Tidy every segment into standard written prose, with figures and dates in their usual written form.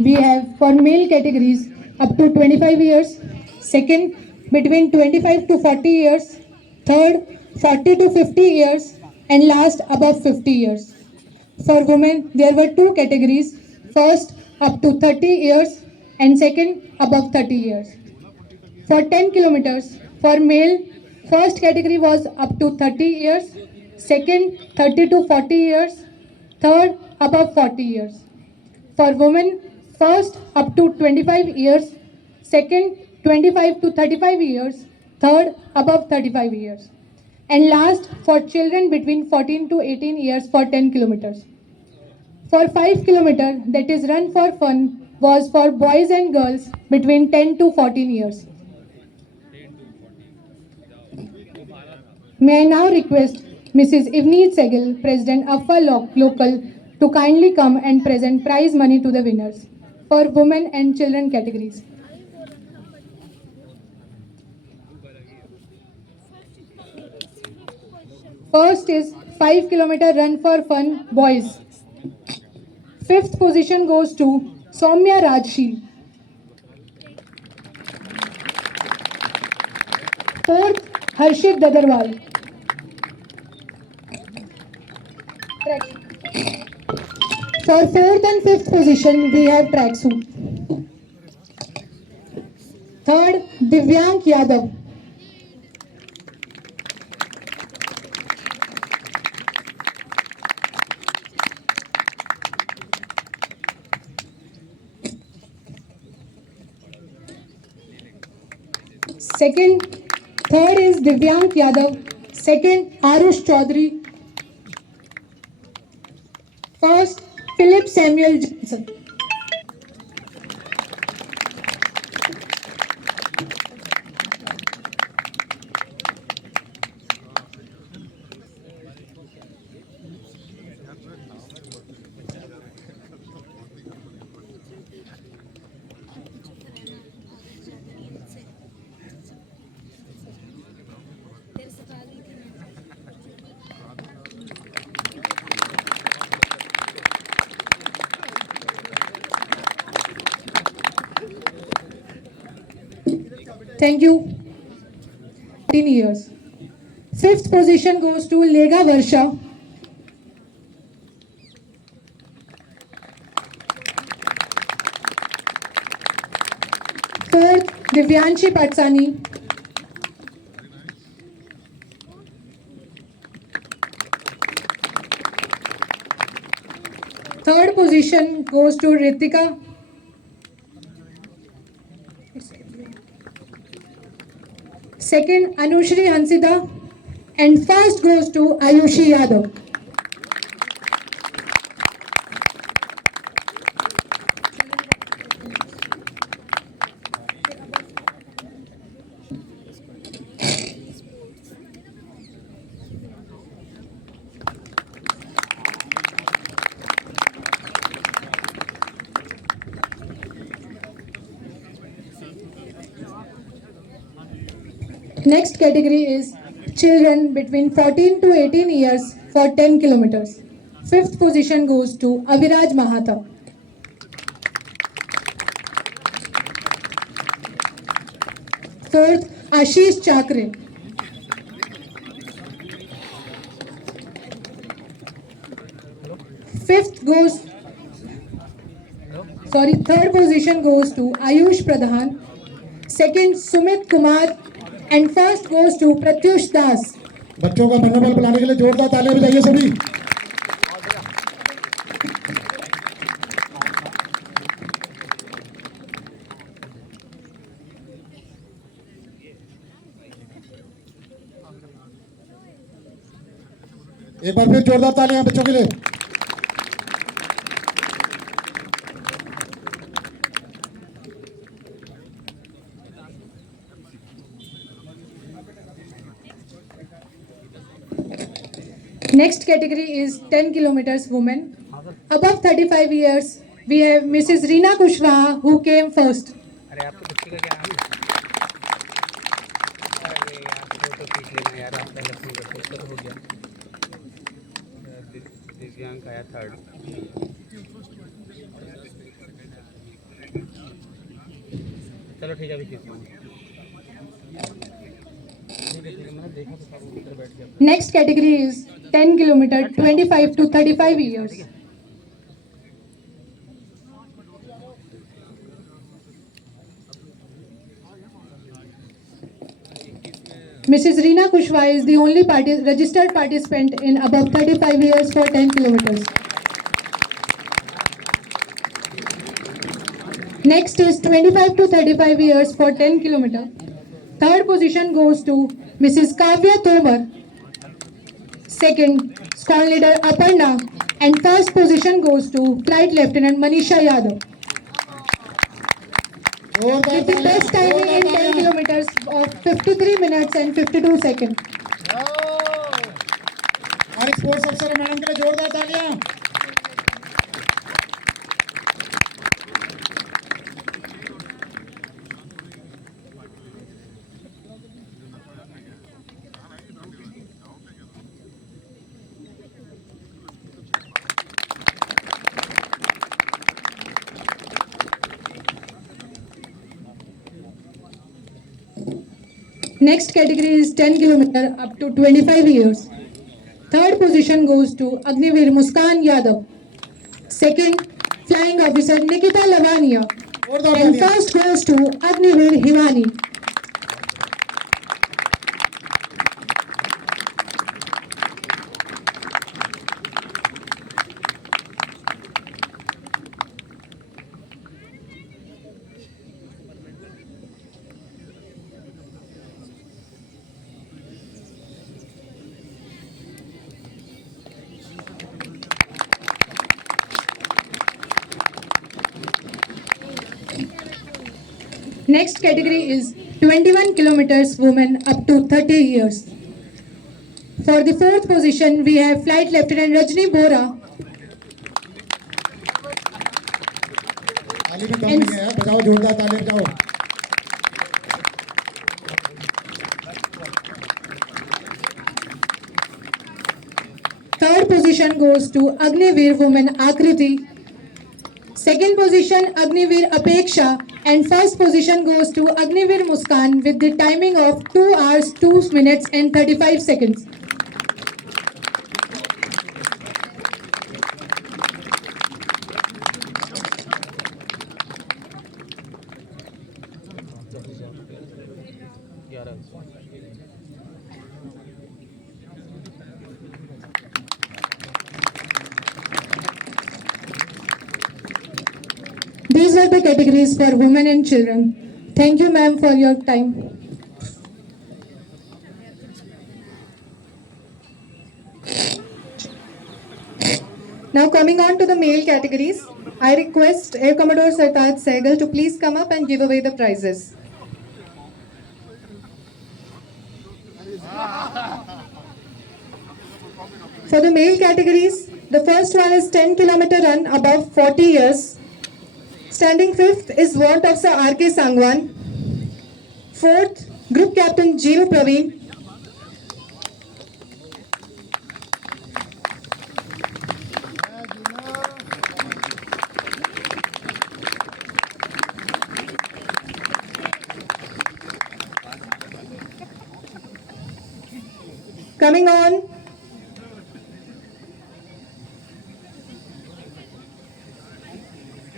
we have for male categories up to 25 years, second between 25 to 40 years, third 40 to 50 years, and last above 50 years. For women, there were two categories, first up to 30 years and second above 30 years. For 10 kilometers, for male, first category was up to 30 years, second 30 to 40 years, third above 40 years. For women, first up to 25 years, second 25 to 35 years, third above 35 years. And last for children between 14 to 18 years for 10 kilometers. For 5 kilometers, that is run for fun, was for boys and girls between 10 to 14 years. May I now request Mrs. Ivneet Sehgal, President AFA Local, to kindly come and present prize money to the winners for women and children categories. First is 5 kilometer run for fun boys. Fifth position goes to Soumya Rajshi. Fourth, Harshit Dadarwal. For fourth and fifth position, we have tracksuit. Third, Divyank Yadav. Third is Divyank Yadav. Second, Arush Chaudhary. First, Philip Samuel Johnson. Thank you. 14 years. Fifth position goes to Lega Varsha. Fourth, Divyanshi Patsani. Third position goes to Ritika. Second, Anushri Hansida. And first goes to Ayushi Yadav. Next category is children between 14 to 18 years for 10 kilometers. Fifth position goes to Aviraj Mahata. Fourth, Ashish Chakre. Third position goes to Ayush Pradhan. Second, Sumit Kumar. And first goes to Pratyush Das. बच्चों का मनोबल बढ़ाने के लिए जोरदार तालियां बजाइए सभी। एक बार फिर जोरदार तालियां बच्चों के लिए। Next category is 10 kilometers women. Above 35 years, we have Mrs. Reena Kushwaha who came first. अरे आपको बच्ची का क्या नाम है? अरे यार फोटो खींच लेना यार, आप पहले फोन करते उसका तो हो गया। दिव्यांक आया थर्ड। चलो ठीक है अभी खींच लूँगा। ठीक है मैंने देखा तो सब उधर बैठ गया। Next category is 10 kilometer 25 to 35 years. Mrs. Reena Kushwaha is the only registered participant in above 35 years for 10 kilometers. Next is 25 to 35 years for 10 kilometer. Third position goes to Mrs. Kavya Tomar. Second, squad leader Aparna. And first position goes to Flight Lieutenant Manisha Yadav. जोरदार With the तालियां, best timing in 10 जोरदार kilometers of 53 minutes and 52 seconds. हमारे sports अफसर madam के लिए जोरदार तालियां। Next category is 10 kilometer up to 25 years. Third position goes to Agniveer Muskan Yadav. Second, Flying Officer Nikita Lavania. जोरदार And तालियां। first goes to Agniveer Hivani. Next category is 21 kilometers women up to 30 years. For the fourth position, we have Flight Lieutenant Rajni Bora. ताली भी कम नहीं है, बजाओ जोरदार तालियां बजाओ। Third position goes to Agniveer woman Akriti. Second position Agniveer Apeksha and first position goes to Agniveer Muskan with the timing of 2 hours 2 minutes and 35 seconds. These were the categories for women and children. Thank you, ma'am, for your time. Now coming on to the male categories, I request Air Commodore Sartaj Sehgal to please come up and give away the prizes. For the male categories, the first one is 10-kilometer run above 40 years. Standing fifth is Warrant Officer R.K. Sangwan. Fourth, Group Captain Jiro Praveen. Coming on,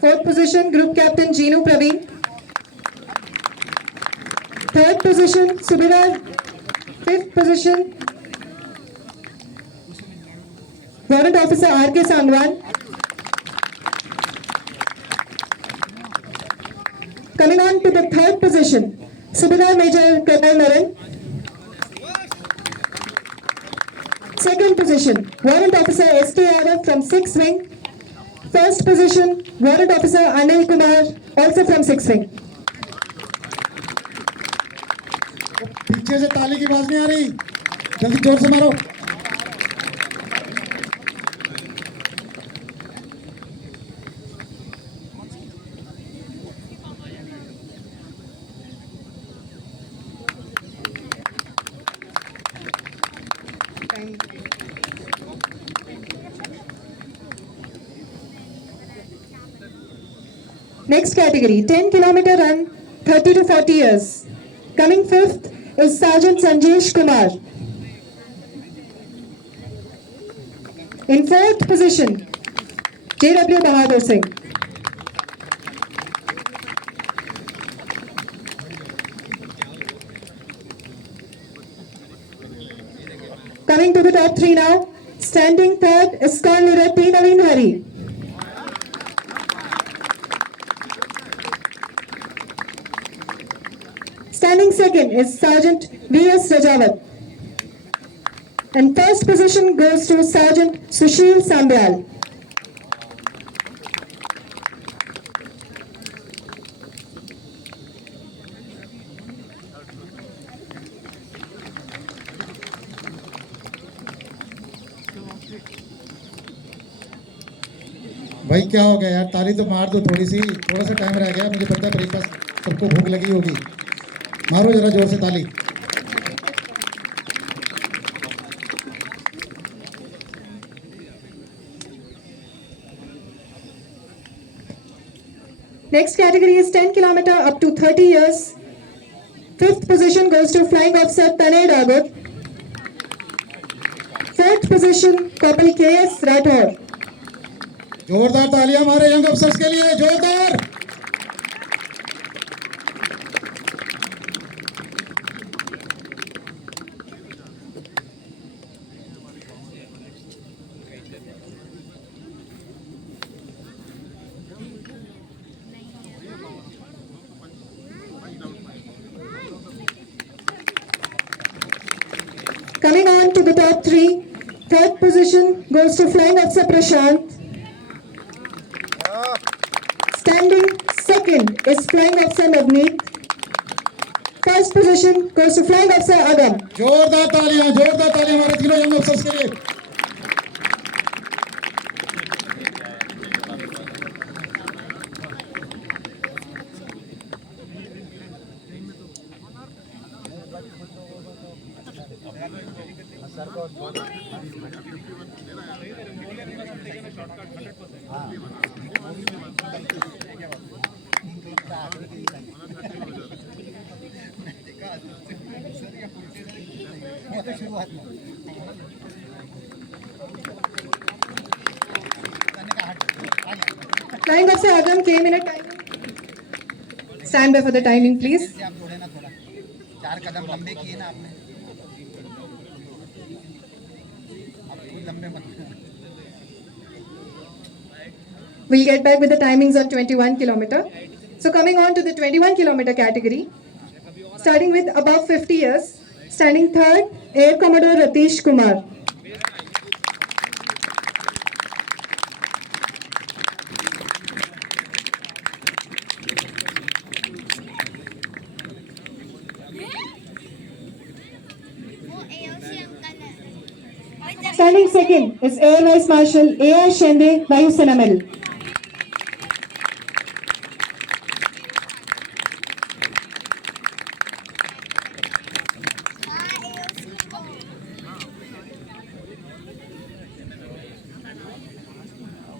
fourth position, Group Captain Jino Praveen. Third position, Subedar. Fifth position, Warrant Officer R.K. Sangwan. Coming on to the third position, Subedar Major Colonel Maran. Second position, Warrant Officer S.T. Yadav from 6th Wing. First position, Warrant Officer Anil Kumar, also from 6th Wing. पीछे से ताली की आवाज नहीं आ रही, जल्दी जोर से मारो। Next category, 10-kilometer run 30 to 40 years. Coming fifth is Sergeant Sanjesh Kumar. In fourth position, J.W. Bahadur Singh. Coming to the top three now. Standing third is squad leader P. Naveen Hari. Standing second is Sergeant V.S. Rajawat. And first position goes to Sergeant Sushil Sambyal. भाई क्या हो गया यार, ताली तो मार दो थोड़ी सी, थोड़ा सा टाइम रह गया, मुझे पता है ब्रेकफास्ट सबको भूख लगी होगी, मारो जरा जोर से ताली। Next category is 10 kilometer up to 30 years. Fifth position goes to Flying Officer Tanay Dagot. Fourth position, Corporal K.S. Rathore. जोरदार तालियां हमारे यंग अफसर्स के लिए, जोरदार। Coming on to the top three. Third position goes to Flying Officer Prashant. Standing second is Flying Officer Navneet. First position goes to Flying Officer Agam. जोरदार तालियां हमारे तीनों यंग अफसर्स के लिए। Flying Officer Agam came in a timing. Stand by for the timing, please. आप जोड़े ना थोड़ा, 4 कदम लंबे किए ना आपने, अब कोई लंबे मत। We'll get back with the timings on 21 kilometer. So coming on to the 21 kilometer category, starting with above 50 years, standing third, Air Commodore Ratish Kumar. Standing second is Air Vice Marshal A.R. Shende, Vayu Sena Medal.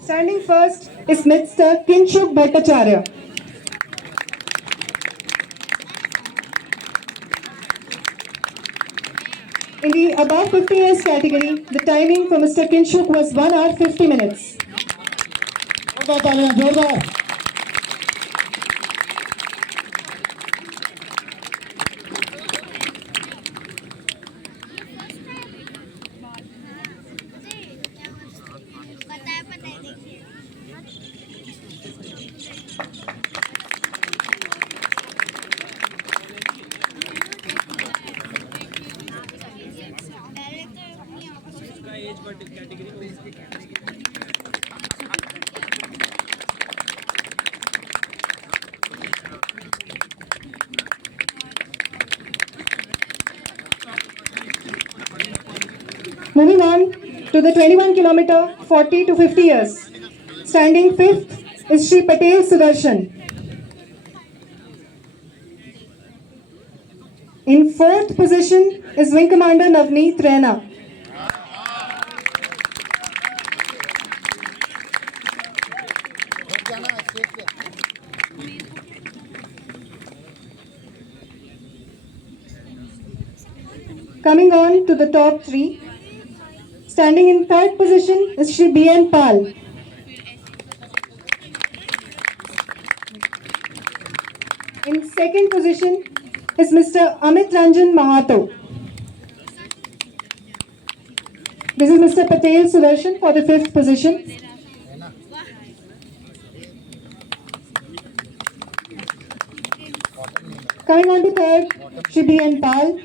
Standing first is Mr. Kinshuk Bhattacharya. In the above 50 years category, the timing for Mr. Kinshuk was 1 hour 50 minutes. जोरदार तालियां, जोरदार। Moving on to the 21 kilometer, 40 to 50 years. Standing fifth is Shri Patel Sudarshan. In fourth position is Wing Commander Navneet Raina. Coming on to the top three. Standing in third position is Shri B.N. Pal. In second position is Mr. Amit Ranjan Mahato. This is Mr. Patel Sudarshan for the fifth position. Coming on to third, Shri B.N. Pal.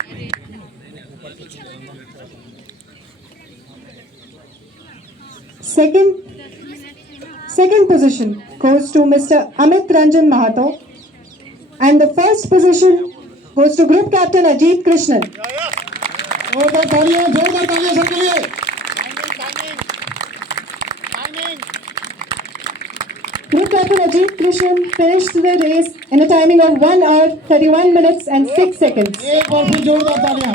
Second position goes to Mr. Amit Ranjan Mahato. And the first position goes to Group Captain Ajit Krishnan. जोरदार तालियां सबके लिए। Group Captain Ajit Krishnan finished the race in a timing of 1 hour, 31 minutes and 6 seconds. एक बार फिर जोरदार तालियां।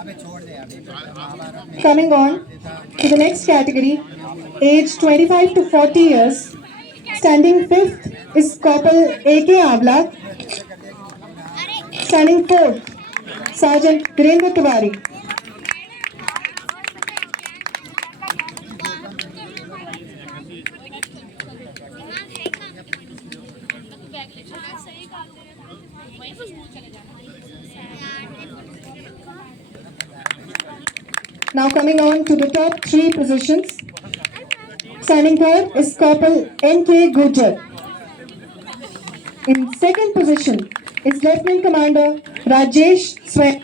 अबे छोड़ दे अभी महाभारत में Coming on to the next category, age 25 to 40 years. Standing fifth is Corporal A.K. Avla. Standing fourth, Sergeant Virendra Tiwari. Now coming on to the top three positions. Standing third is Corporal N.K. Gujjar. In second position is Lieutenant Commander Rajesh Swen.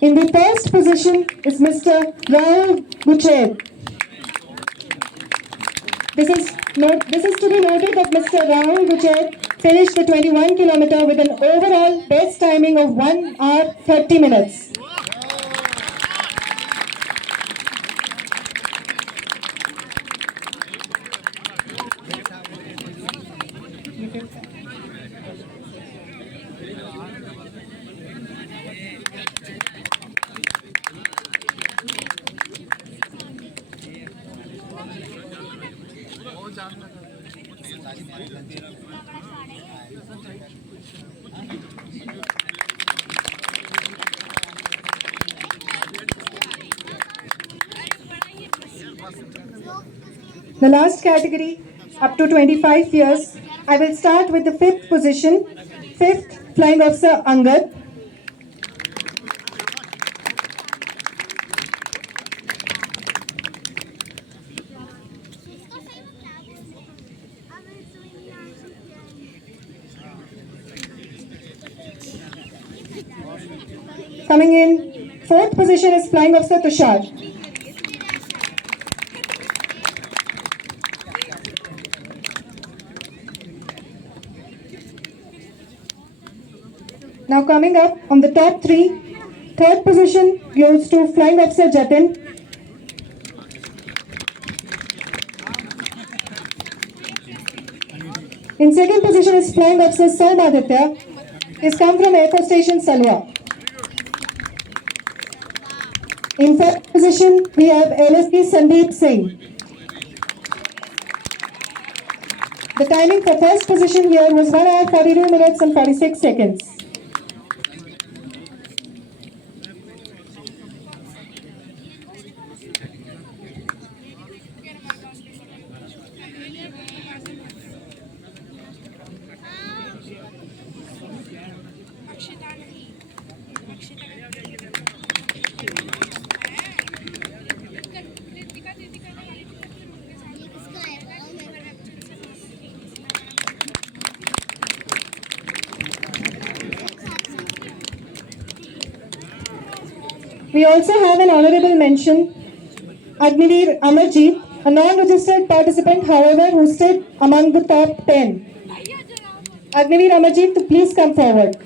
In the first position is Mr. Rahul Guched. This is to be noted that Mr. Rahul Guched finished the 21 kilometer with an overall best timing of 1 hour 30 minutes. The last category, up to 25 years, I will start with the fifth position, fifth Flying Officer Angad. Coming in, fourth position is Flying Officer Tushar. Now coming up on the top three, third position goes to Flying Officer Jatin. In second position is Flying Officer Saumaditya. He's come from Air Force Station Salwa. In third position, we have LSP Sandeep Singh. The timing for first position here was 1 hour 42 minutes and 46 seconds. We also have an honorable mention, Agniveer Amarjeet, a non-registered participant, however, who stood among the top 10. Agniveer Amarjeet, please come forward.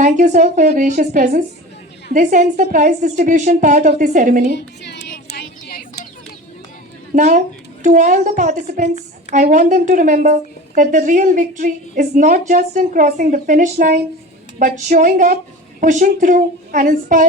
Thank you, sir, for your gracious presence. This ends the prize distribution part of the ceremony. Now, to all the participants, I want them to remember that the real victory is not just in crossing the finish line, but showing up, pushing through, and inspiring.